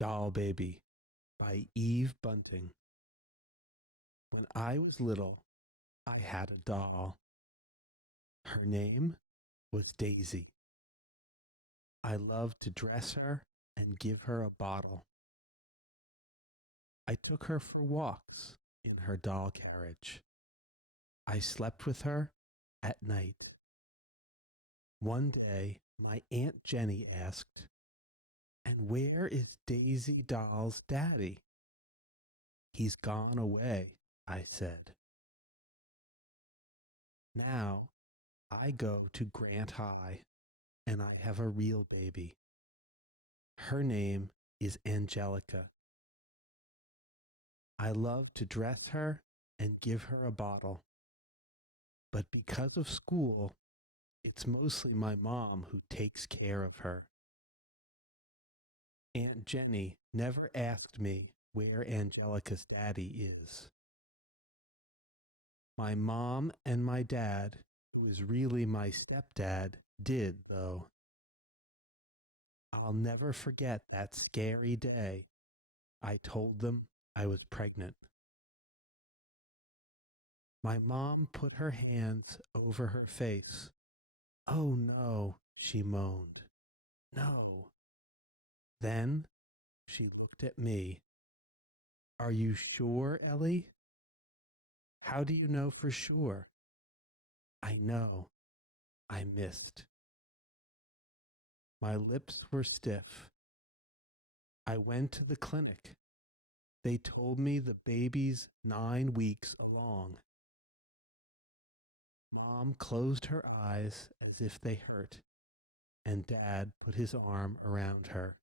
Doll Baby by Eve Bunting. When I was little, I had a doll. Her name was Daisy. I loved to dress her and give her a bottle. I took her for walks in her doll carriage. I slept with her at night. One day, my Aunt Jenny asked, "And where is Daisy Doll's daddy?" "He's gone away," I said. Now I go to Grant High and I have a real baby. Her name is Angelica. I love to dress her and give her a bottle. But because of school, it's mostly my mom who takes care of her. Aunt Jenny never asked me where Angelica's daddy is. My mom and my dad, who is really my stepdad, did, though. I'll never forget that scary day I told them I was pregnant. My mom put her hands over her face. "Oh no," she moaned. "No." Then she looked at me. "Are you sure, Ellie?" "How do you know for sure?" "I know. I missed." My lips were stiff. I went to the clinic. They told me the baby's 9 weeks along. Mom closed her eyes as if they hurt, and Dad put his arm around her.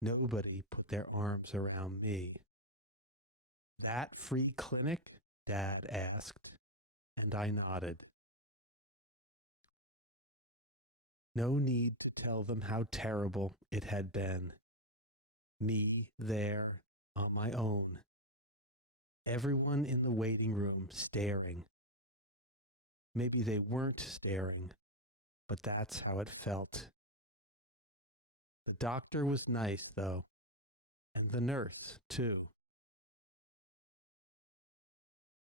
Nobody put their arms around me. "That free clinic?" Dad asked, and I nodded. No need to tell them how terrible it had been. Me there on my own. Everyone in the waiting room staring. Maybe they weren't staring, but that's how it felt. The doctor was nice, though, and the nurse, too.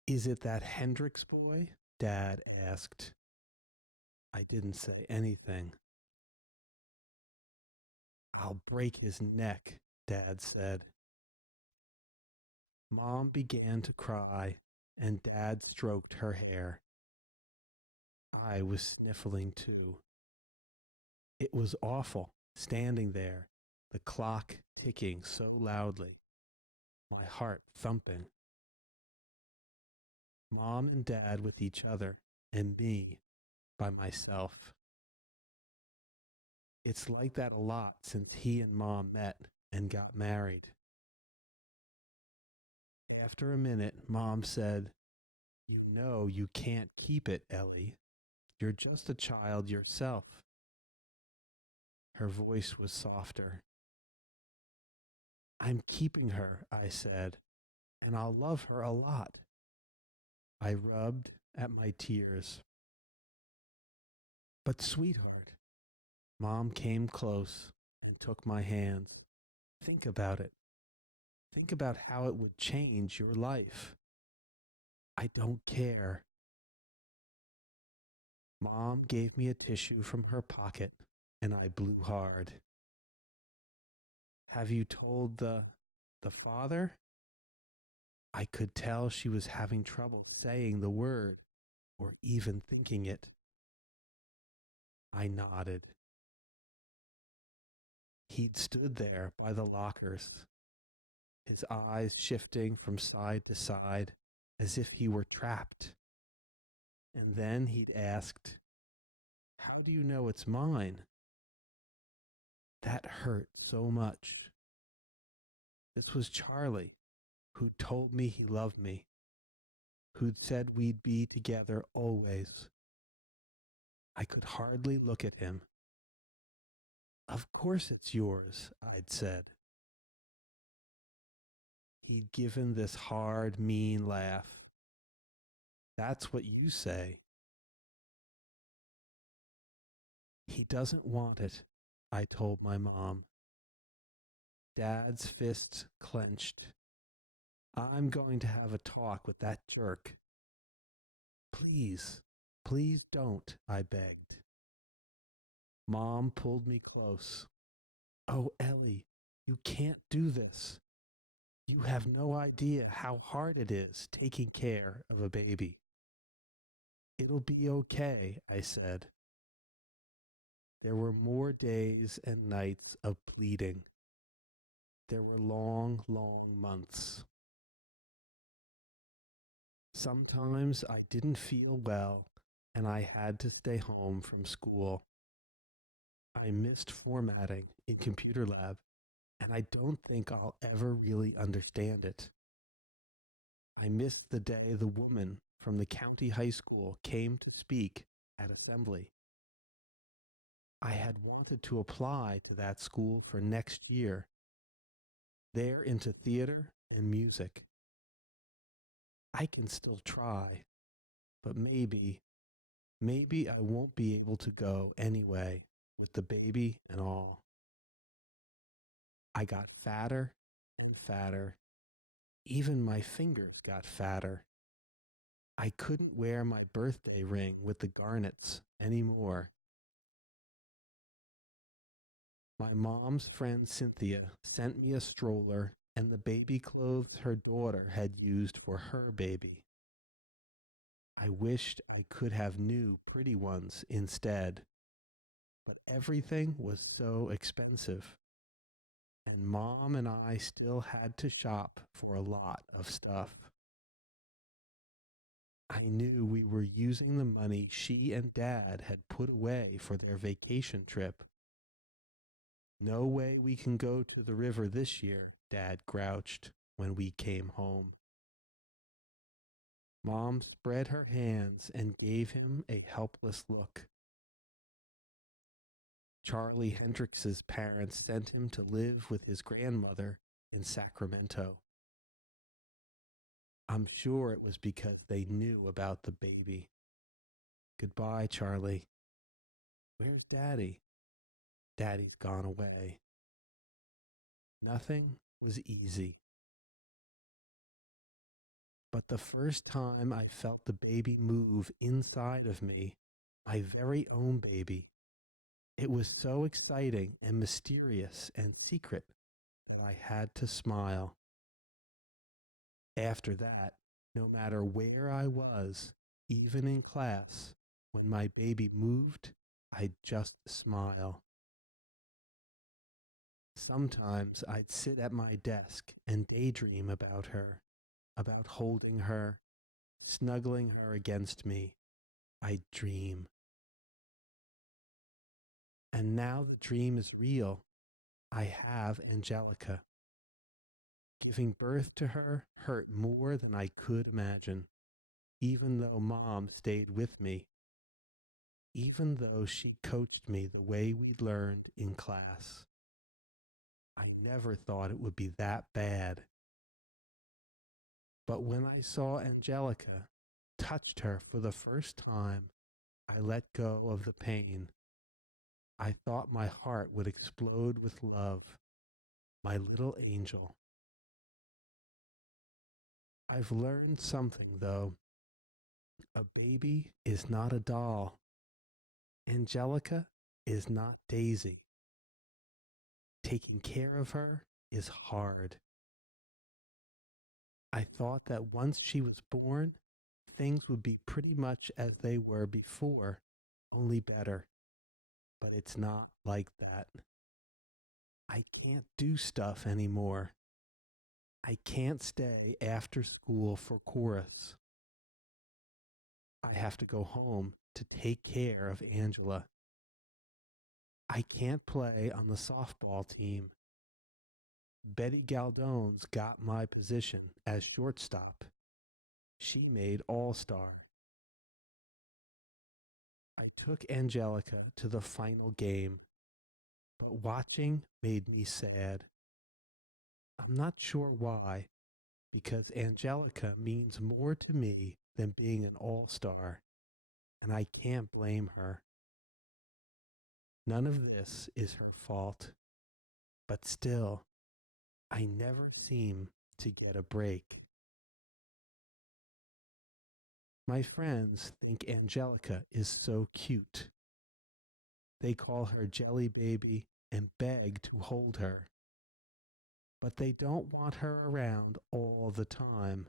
"Is it that Hendricks boy?" Dad asked. I didn't say anything. "I'll break his neck," Dad said. Mom began to cry, and Dad stroked her hair. I was sniffling too. It was awful, standing there, the clock ticking so loudly, my heart thumping. Mom and Dad with each other, and me by myself. It's like that a lot since he and Mom met and got married. After a minute, Mom said, "You know you can't keep it, Ellie. You're just a child yourself." Her voice was softer. "I'm keeping her," I said, "and I'll love her a lot." I rubbed at my tears. "But, sweetheart," Mom came close and took my hands. "Think about it. Think about how it would change your life." "I don't care." Mom gave me a tissue from her pocket, and I blew hard. "Have you told the father?" I could tell she was having trouble saying the word or even thinking it. I nodded. He'd stood there by the lockers, his eyes shifting from side to side as if he were trapped. And then he'd asked, "How do you know it's mine?" That hurt so much. This was Charlie, who'd told me he loved me, who'd said we'd be together always. I could hardly look at him. "Of course it's yours," I'd said. He'd given this hard, mean laugh. "That's what you say." "He doesn't want it," I told my mom. Dad's fists clenched. I'm going to have a talk with that jerk. Please, please don't, I begged. Mom pulled me close. Oh, Ellie, you can't do this. You have no idea how hard it is taking care of a baby. It'll be okay, I said. There were more days and nights of pleading. There were long, long months. Sometimes I didn't feel well and I had to stay home from school. I missed formatting in computer lab and I don't think I'll ever really understand it. I missed the day the woman from the county high school came to speak at assembly. I had wanted to apply to that school for next year. They're into theater and music. I can still try, but maybe I won't be able to go anyway with the baby and all. I got fatter and fatter. Even my fingers got fatter. I couldn't wear my birthday ring with the garnets anymore. My mom's friend Cynthia sent me a stroller and the baby clothes her daughter had used for her baby. I wished I could have new, pretty ones instead, but everything was so expensive, and Mom and I still had to shop for a lot of stuff. I knew we were using the money she and Dad had put away for their vacation trip. No way we can go to the river this year, Dad grouched when we came home. Mom spread her hands and gave him a helpless look. Charlie Hendricks's parents sent him to live with his grandmother in Sacramento. I'm sure it was because they knew about the baby. Goodbye, Charlie. Where's Daddy? Daddy's gone away. Nothing was easy. But the first time I felt the baby move inside of me, my very own baby, it was so exciting and mysterious and secret that I had to smile. After that, no matter where I was, even in class, when my baby moved, I'd just smile. Sometimes I'd sit at my desk and daydream about her, about holding her, snuggling her against me. I'd dream. And now the dream is real. I have Angelica. Giving birth to her hurt more than I could imagine, even though Mom stayed with me, even though she coached me the way we'd learned in class. I never thought it would be that bad. But when I saw Angelica, touched her for the first time, I let go of the pain. I thought my heart would explode with love. My little angel. I've learned something, though. A baby is not a doll. Angelica is not Daisy. Taking care of her is hard. I thought that once she was born, things would be pretty much as they were before, only better. But it's not like that. I can't do stuff anymore. I can't stay after school for chorus. I have to go home to take care of Angela. I can't play on the softball team. Betty Galdone's got my position as shortstop. She made All-Star. I took Angelica to the final game, but watching made me sad. I'm not sure why, because Angelica means more to me than being an all-star, and I can't blame her. None of this is her fault, but still, I never seem to get a break. My friends think Angelica is so cute. They call her Jelly Baby and beg to hold her, but they don't want her around all the time,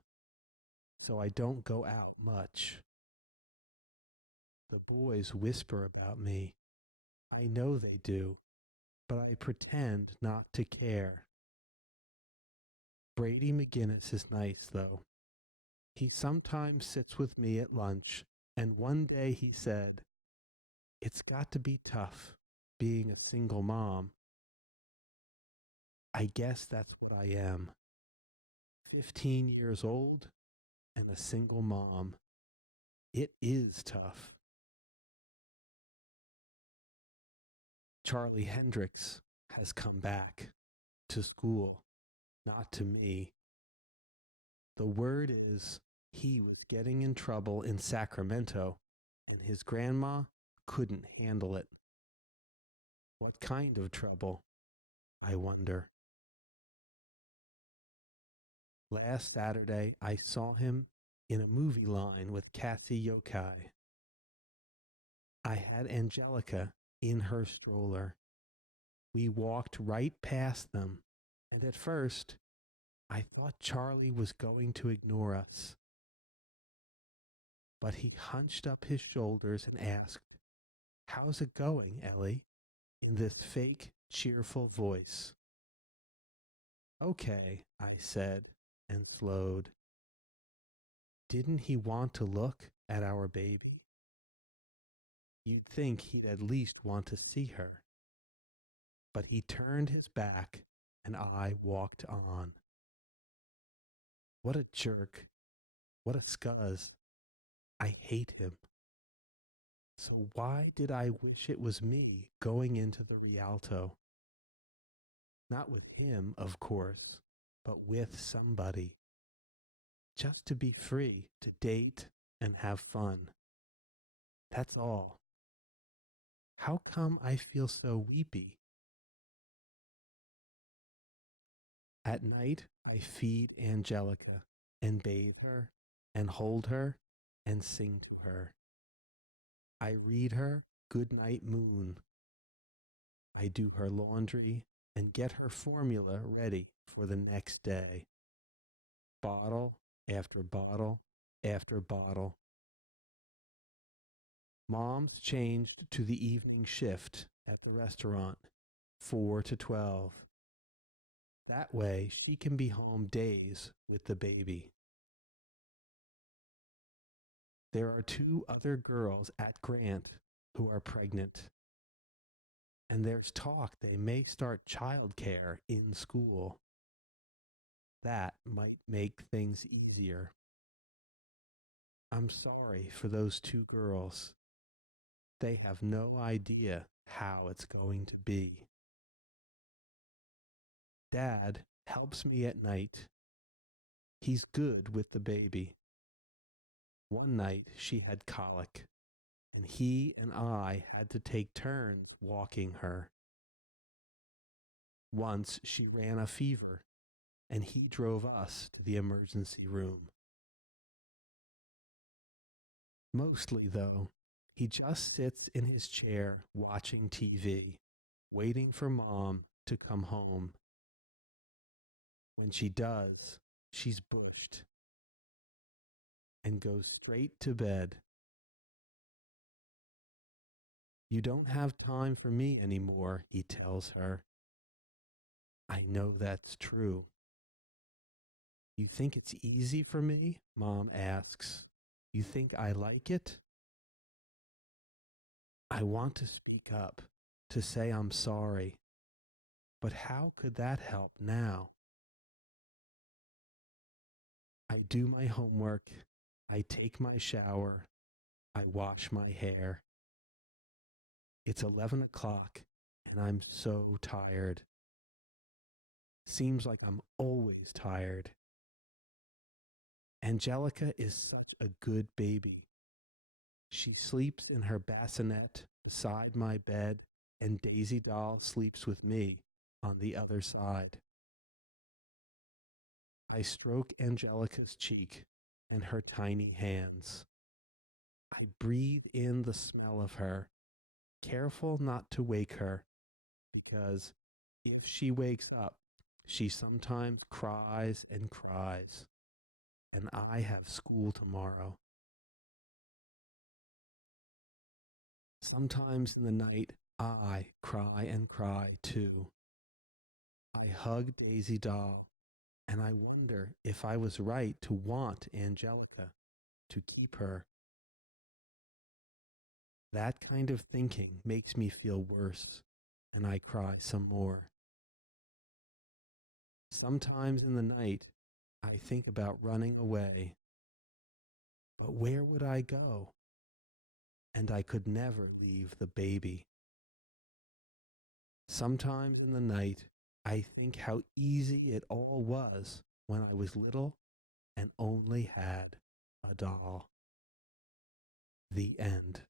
so I don't go out much. The boys whisper about me. I know they do, but I pretend not to care. Brady McGinnis is nice, though. He sometimes sits with me at lunch, and one day he said, "It's got to be tough being a single mom." I guess that's what I am. 15 years old and a single mom. It is tough. Charlie Hendricks has come back to school, not to me. The word is he was getting in trouble in Sacramento, and his grandma couldn't handle it. What kind of trouble, I wonder? Last Saturday, I saw him in a movie line with Cassie Yokai. I had Angelica in her stroller. We walked right past them, and at first, I thought Charlie was going to ignore us. But he hunched up his shoulders and asked, "How's it going, Ellie?" in this fake, cheerful voice. "Okay," I said, and slowed. Didn't he want to look at our baby? You'd think he'd at least want to see her. But he turned his back, and I walked on. What a jerk. What a scuzz. I hate him. So why did I wish it was me going into the Rialto? Not with him, of course, but with somebody. Just to be free to date and have fun. That's all. How come I feel so weepy? At night, I feed Angelica and bathe her and hold her and sing to her. I read her Good Night Moon. I do her laundry and get her formula ready for the next day. Bottle after bottle after bottle. Mom's changed to the evening shift at the restaurant, 4 to 12. That way she can be home days with the baby. There are 2 other girls at Grant who are pregnant, and there's talk they may start childcare in school. That might make things easier. I'm sorry for those 2 girls. They have no idea how it's going to be. Dad helps me at night. He's good with the baby. One night she had colic, and he and I had to take turns walking her. Once she ran a fever, and he drove us to the emergency room. Mostly, though, he just sits in his chair watching TV, waiting for Mom to come home. When she does, she's bushed and goes straight to bed. You don't have time for me anymore, he tells her. I know that's true. You think it's easy for me? Mom asks. You think I like it? I want to speak up, to say I'm sorry. But how could that help now? I do my homework. I take my shower. I wash my hair. It's 11 o'clock and I'm so tired. Seems like I'm always tired. Angelica is such a good baby. She sleeps in her bassinet beside my bed, and Daisy Doll sleeps with me on the other side. I stroke Angelica's cheek and her tiny hands. I breathe in the smell of her, careful not to wake her, because if she wakes up, she sometimes cries and cries, and I have school tomorrow. Sometimes in the night, I cry and cry too. I hug Daisy Doll, and I wonder if I was right to want Angelica, to keep her. That kind of thinking makes me feel worse, and I cry some more. Sometimes in the night, I think about running away. But where would I go? And I could never leave the baby. Sometimes in the night, I think how easy it all was when I was little and only had a doll. The end.